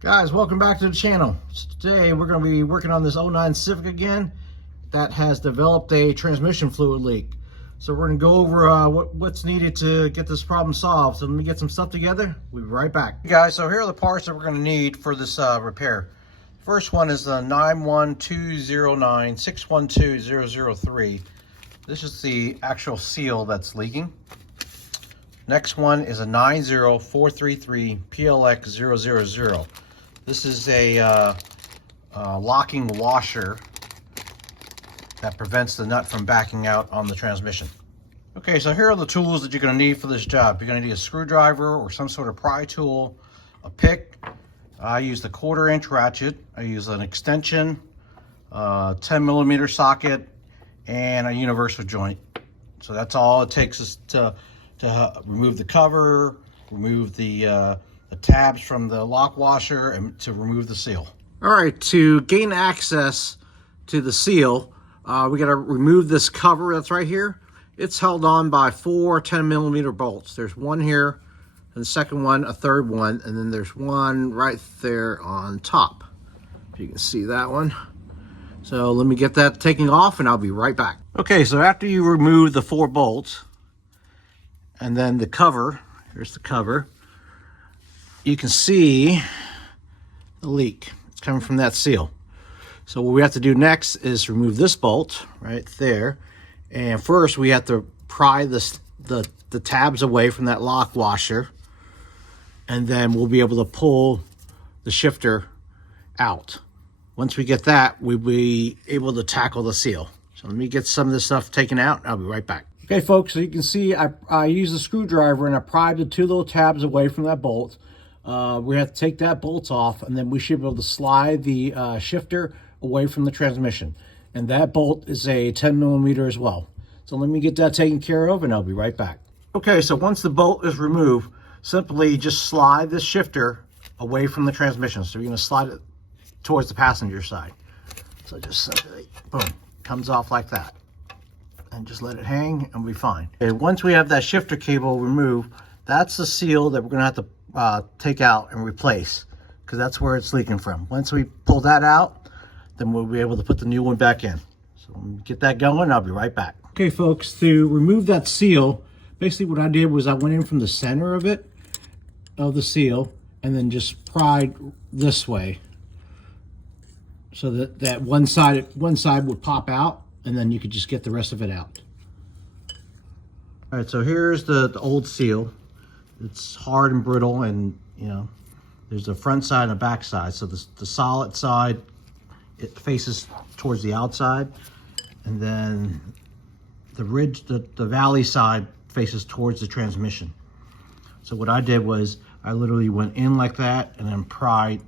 Guys, welcome back to the channel. Today we're going to be working on this '09 Civic again that has developed a transmission fluid leak. So we're going to go over what's needed to get this problem solved. So let me get some stuff together. We'll be right back. Hey guys, so here are the parts that we're going to need for this repair. First one is the 91209612003. This is the actual seal that's leaking. Next one is a 90433 PLX000. This is a locking washer that prevents the nut from backing out on the transmission. Okay, so here are the tools that you're going to need for this job. You're going to need a screwdriver or some sort of pry tool, a pick. I use the 1/4-inch ratchet. I use an extension, 10mm socket, and a universal joint. So that's all it takes is to remove the cover, remove the tabs from the lock washer, and to remove the seal. All right, to gain access to the seal, we got to remove this cover that's right here. It's held on by 4 10mm bolts. There's one here, and the second one, a third one, and then there's one right there on top. If you can see that one. So let me get that taken off and I'll be right back. Okay, so after you remove the 4 bolts, and then the cover, here's the cover, you can see the leak. It's coming from that seal. So what we have to do next is remove this bolt right there. And first we have to pry the tabs away from that lock washer. And then we'll be able to pull the shifter out. Once we get that, we'll be able to tackle the seal. So let me get some of this stuff taken out. I'll be right back. Okay, folks, so you can see I used a screwdriver and I pried the 2 little tabs away from that bolt. We have to take that bolt off, and then we should be able to slide the shifter away from the transmission. And that bolt is a 10mm as well. So let me get that taken care of and I'll be right back. Okay, so once the bolt is removed, simply just slide the shifter away from the transmission. So you're going to slide it towards the passenger side. So just simply, boom, comes off like that. And just let it hang and we'll be fine. Okay, once we have that shifter cable removed, that's the seal that we're going to have to take out and replace, because that's where it's leaking from. Once we pull that out, then we'll be able to put the new one back in. So let me get that going. I'll be right back. Okay, folks, to remove that seal, basically what I did was I went in from the center of it, of the seal, and then just pried this way, so that one side would pop out, and then you could just get the rest of it out. All right, so here's the old seal. It's hard and brittle, and you know, there's the front side and the back side. So the solid side, it faces towards the outside, and then the ridge, the valley side faces towards the transmission. So what I did was I literally went in like that and then pried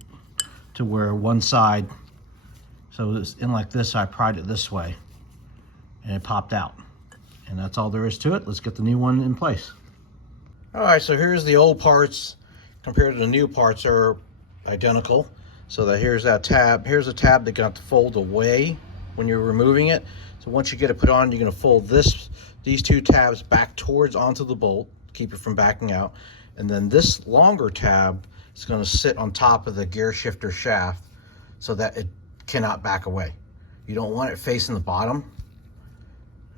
to where one side, so it's in like this, I pried it this way and it popped out. And that's all there is to it. Let's get the new one in place. All right, so here's the old parts compared to the new parts are identical. So that here's that tab. Here's a tab that you have to fold away when you're removing it. So once you get it put on, you're going to fold these 2 tabs back towards onto the bolt, keep it from backing out. And then this longer tab is going to sit on top of the gear shifter shaft so that it cannot back away. You don't want it facing the bottom.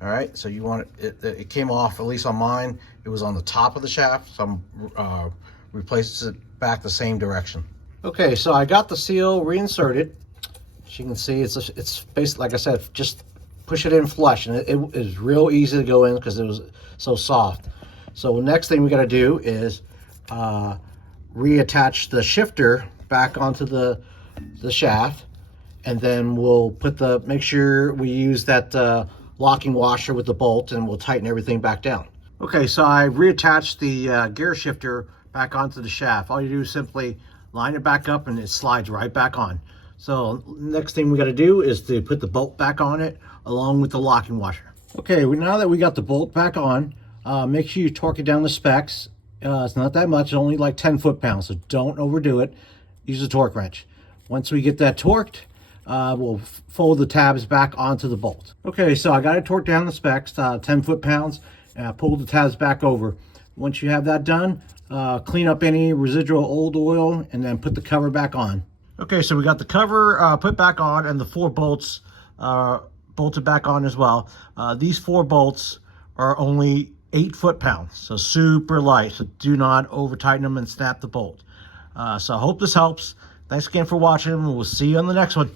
All right, so you want it came off, at least on mine, it was on the top of the shaft, so I'm replacing it back the same direction. Okay, so I got the seal reinserted. As you can see, it's basically, like I said, just push it in flush, and it is real easy to go in because it was so soft. So the next thing we got to do is reattach the shifter back onto the shaft, and then we'll make sure we use that locking washer with the bolt, and we'll tighten everything back down. Okay, so I reattached the gear shifter back onto the shaft. All you do is simply line it back up and it slides right back on. So next thing we got to do is to put the bolt back on it along with the locking washer. Okay, now that we got the bolt back on, make sure you torque it down the specs. It's not that much, it's only like 10 foot-pounds, so don't overdo it. Use a torque wrench. Once we get that torqued, we'll fold the tabs back onto the bolt. Okay, so I got it torqued down the specs, 10 foot-pounds, and I pulled the tabs back over. Once you have that done, clean up any residual old oil and then put the cover back on. Okay, so we got the cover put back on and the 4 bolts bolted back on as well. These 4 bolts are only 8 foot-pounds, so super light, so do not over tighten them and snap the bolt. So I hope this helps. Thanks again for watching, and we'll see you on the next one.